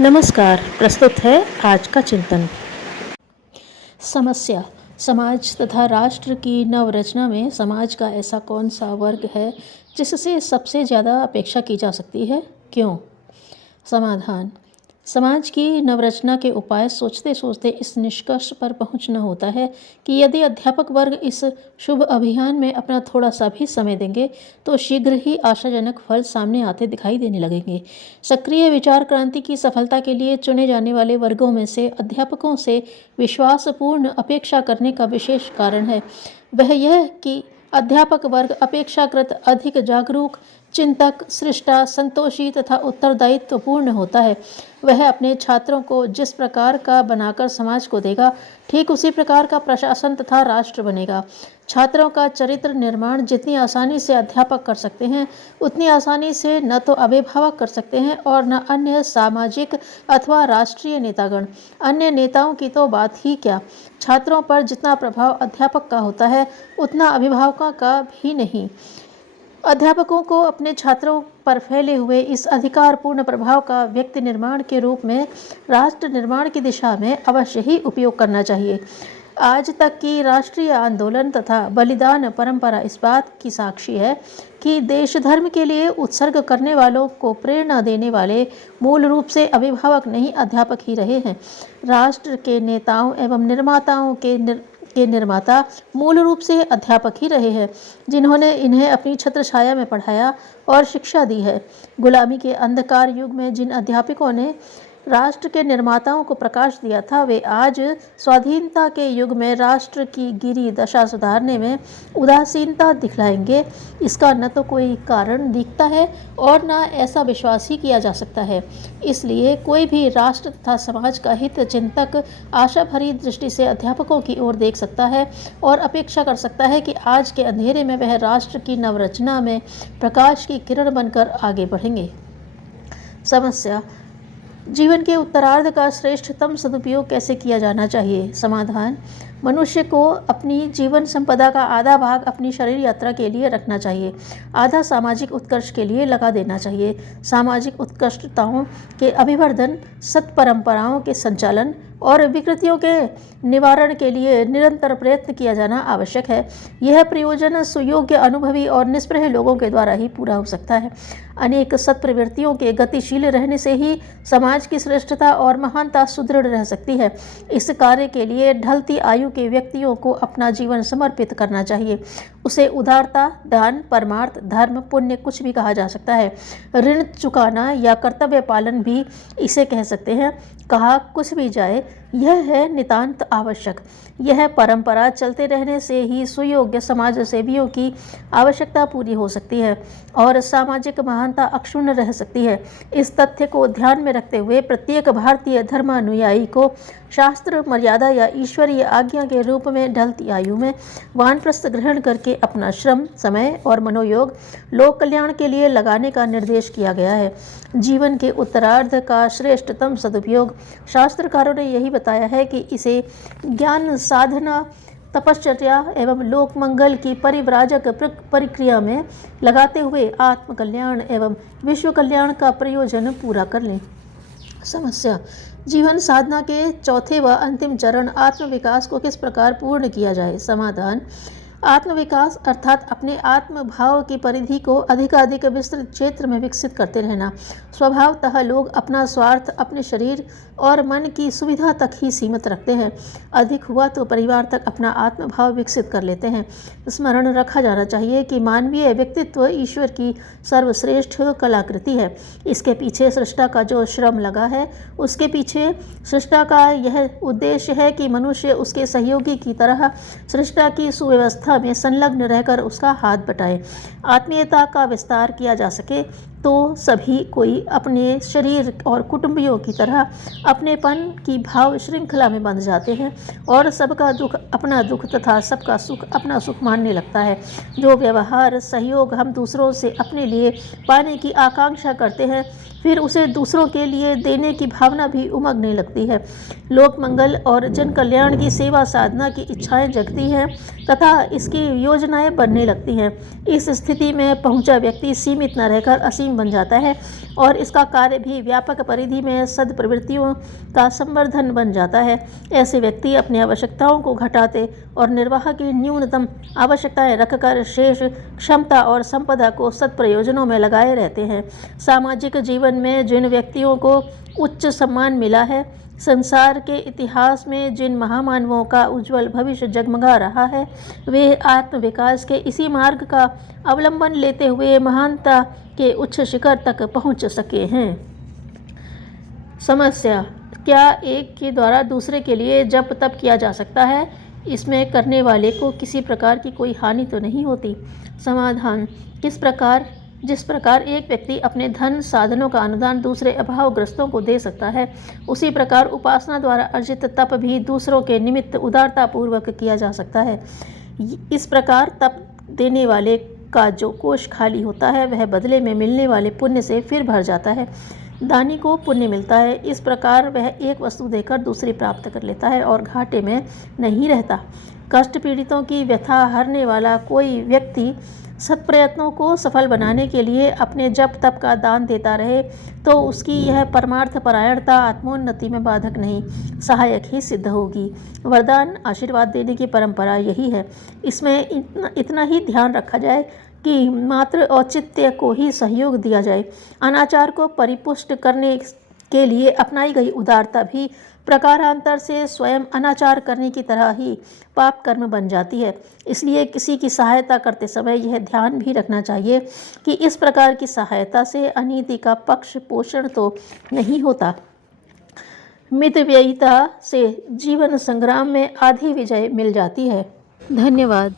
नमस्कार। प्रस्तुत है आज का चिंतन। समस्या। समाज तथा राष्ट्र की नवरचना में समाज का ऐसा कौन सा वर्ग है जिससे सबसे ज़्यादा अपेक्षा की जा सकती है, क्यों? समाधान। समाज की नवरचना के उपाय सोचते सोचते इस निष्कर्ष पर पहुंचना होता है कि यदि अध्यापक वर्ग इस शुभ अभियान में अपना थोड़ा सा भी समय देंगे तो शीघ्र ही आशाजनक फल सामने आते दिखाई देने लगेंगे। सक्रिय विचार क्रांति की सफलता के लिए चुने जाने वाले वर्गों में से अध्यापकों से विश्वासपूर्ण अपेक्षा करने का विशेष कारण है। वह यह कि अध्यापक वर्ग अपेक्षाकृत अधिक जागरूक, चिंतक, सृष्टा, संतोषी तथा उत्तरदायित्वपूर्ण होता है। वह अपने छात्रों को जिस प्रकार का बनाकर समाज को देगा, ठीक उसी प्रकार का प्रशासन तथा राष्ट्र बनेगा। छात्रों का चरित्र निर्माण जितनी आसानी से अध्यापक कर सकते हैं, उतनी आसानी से न तो अभिभावक कर सकते हैं और न अन्य सामाजिक अथवा राष्ट्रीय नेतागण। अन्य नेताओं की तो बात ही क्या, छात्रों पर जितना प्रभाव अध्यापक का होता है उतना अभिभावकों का भी नहीं। अध्यापकों को अपने छात्रों पर फैले हुए इस अधिकारपूर्ण प्रभाव का व्यक्ति निर्माण के रूप में राष्ट्र निर्माण की दिशा में अवश्य ही उपयोग करना चाहिए। आज तक की राष्ट्रीय आंदोलन तथा बलिदान परंपरा इस बात की साक्षी है कि देश धर्म के लिए उत्सर्ग करने वालों को प्रेरणा देने वाले मूल रूप से अभिभावक नहीं, अध्यापक ही रहे हैं। राष्ट्र के नेताओं एवं निर्माताओं के निर्माता मूल रूप से अध्यापक ही रहे हैं, जिन्होंने इन्हें अपनी छत्रछाया में पढ़ाया और शिक्षा दी है। गुलामी के अंधकार युग में जिन अध्यापकों ने राष्ट्र के निर्माताओं को प्रकाश दिया था, वे आज स्वाधीनता के युग में राष्ट्र की गिरी दशा सुधारने में उदासीनता दिखलाएंगे। इसका न तो कोई कारण दिखता है और न ऐसा विश्वास ही किया जा सकता है। इसलिए कोई भी राष्ट्र तथा समाज का हित चिंतक आशा भरी दृष्टि से अध्यापकों की ओर देख सकता है और अपेक्षा कर सकता है कि आज के अंधेरे में वह राष्ट्र की नवरचना में प्रकाश की किरण बनकर आगे बढ़ेंगे। समस्या। जीवन के उत्तरार्ध का श्रेष्ठतम सदुपयोग कैसे किया जाना चाहिए? समाधान। मनुष्य को अपनी जीवन संपदा का आधा भाग अपनी शरीर यात्रा के लिए रखना चाहिए, आधा सामाजिक उत्कर्ष के लिए लगा देना चाहिए। सामाजिक उत्कृष्टताओं के अभिवर्धन, सत्परंपराओं के संचालन और विकृतियों के निवारण के लिए निरंतर प्रयत्न किया जाना आवश्यक है। यह प्रयोजन सुयोग्य, अनुभवी और निष्प्रह लोगों के द्वारा ही पूरा हो सकता है। अनेक सत्प्रवृत्तियों के गतिशील रहने से ही समाज की श्रेष्ठता और महानता सुदृढ़ रह सकती है। इस कार्य के लिए ढलती आयु के व्यक्तियों को अपना जीवन समर्पित करना चाहिए। उसे उदारता, दान, परमार्थ, धर्म, पुण्य कुछ भी कहा जा सकता है। ऋण चुकाना या कर्तव्य पालन भी इसे कह सकते हैं। कहा कुछ भी जाए, यह है नितांत आवश्यक। यह परंपरा चलते रहने से ही सुयोग्य समाज सेवियों की आवश्यकता पूरी हो सकती है और सामाजिक महानता अक्षुण्ण रह सकती है। इस तथ्य को ध्यान में रखते हुए प्रत्येक भारतीय धर्मानुयायी को शास्त्र मर्यादा या ईश्वरीय आज्ञा के रूप में ढलती आयु में वानप्रस्थ ग्रहण करके अपना श्रम, समय और मनोयोग लोक कल्याण के लिए लगाने का निर्देश किया गया है। जीवन के उत्तरार्ध का श्रेष्ठतम सदुपयोग शास्त्रकारों ने यही बताया है कि इसे ज्ञान साधना, तपश्चर्या एवं लोक मंगल की परिव्राजक प्रक्रिया में लगाते हुए आत्मकल्याण एवं विश्व कल्याण का प्रयोजन पूरा कर लें। समस्या। जीवन साधना के चौथे व अंतिम चरण आत्मविकास को किस प्रकार पूर्ण किया जाए? समाधान। आत्मविकास अर्थात अपने आत्मभाव की परिधि को अधिकाधिक विस्तृत क्षेत्र में विकसित करते रहना। स्वभावतः लोग अपना स्वार्थ अपने शरीर और मन की सुविधा तक ही सीमित रखते हैं। अधिक हुआ तो परिवार तक अपना आत्मभाव विकसित कर लेते हैं। स्मरण रखा जाना चाहिए कि मानवीय व्यक्तित्व ईश्वर की सर्वश्रेष्ठ कलाकृति है। इसके पीछे सृष्टा का जो श्रम लगा है, उसके पीछे सृष्टा का यह उद्देश्य है कि मनुष्य उसके सहयोगी की तरह सृष्टा की सुव्यवस्था में संलग्न रहकर उसका हाथ बटाए। आत्मीयता का विस्तार किया जा सके तो सभी कोई अपने शरीर और कुटुंबियों की तरह अपनेपन की भाव श्रृंखला में बंध जाते हैं और सबका दुख अपना दुख तथा सबका सुख अपना सुख मानने लगता है। जो व्यवहार सहयोग हम दूसरों से अपने लिए पाने की आकांक्षा करते हैं, फिर उसे दूसरों के लिए देने की भावना भी उमगने लगती है। लोक मंगल और जन कल्याण की सेवा साधना की इच्छाएं जगती हैं तथा इसकी योजनाएं बनने लगती हैं। इस स्थिति में पहुंचा व्यक्ति सीमित न रहकर असीम मुहिम बन जाता है और इसका कार्य भी व्यापक परिधि में सद्प्रवृत्तियों का संवर्धन बन जाता है। ऐसे व्यक्ति अपनी आवश्यकताओं को घटाते और निर्वाह की न्यूनतम आवश्यकताएं रखकर शेष क्षमता और संपदा को सत्प्रयोजनों में लगाए रहते हैं। सामाजिक जीवन में जिन व्यक्तियों को उच्च सम्मान मिला है, संसार के इतिहास में जिन महामानवों का उज्जवल भविष्य जगमगा रहा है, वे आत्मविकास के इसी मार्ग का अवलंबन लेते हुए महानता के उच्च शिखर तक पहुंच सके हैं। समस्या: क्या एक के द्वारा दूसरे के लिए जप तप किया जा सकता है? इसमें करने वाले को किसी प्रकार की कोई हानि तो नहीं होती। समाधान: जिस प्रकार एक व्यक्ति अपने धन साधनों का अनुदान दूसरे अभावग्रस्तों को दे सकता है, उसी प्रकार उपासना द्वारा अर्जित तप भी दूसरों के निमित्त उदारतापूर्वक किया जा सकता है। इस प्रकार तप देने वाले का जो कोष खाली होता है, वह बदले में मिलने वाले पुण्य से फिर भर जाता है। दानी को पुण्य मिलता है, इस प्रकार वह एक वस्तु देकर दूसरी प्राप्त कर लेता है और घाटे में नहीं रहता। कष्ट पीड़ितों की व्यथा हरने वाला कोई व्यक्ति सत्प्रयत्नों को सफल बनाने के लिए अपने जप तप का दान देता रहे तो उसकी यह परमार्थ परायणता आत्मोन्नति में बाधक नहीं, सहायक ही सिद्ध होगी। वरदान आशीर्वाद देने की परंपरा यही है। इसमें इतना ही ध्यान रखा जाए कि मात्र औचित्य को ही सहयोग दिया जाए। अनाचार को परिपुष्ट करने के लिए अपनाई गई उदारता भी प्रकारांतर से स्वयं अनाचार करने की तरह ही पाप कर्म बन जाती है। इसलिए किसी की सहायता करते समय यह ध्यान भी रखना चाहिए कि इस प्रकार की सहायता से अनीति का पक्ष पोषण तो नहीं होता। मितव्ययिता से जीवन संग्राम में आधी विजय मिल जाती है। धन्यवाद।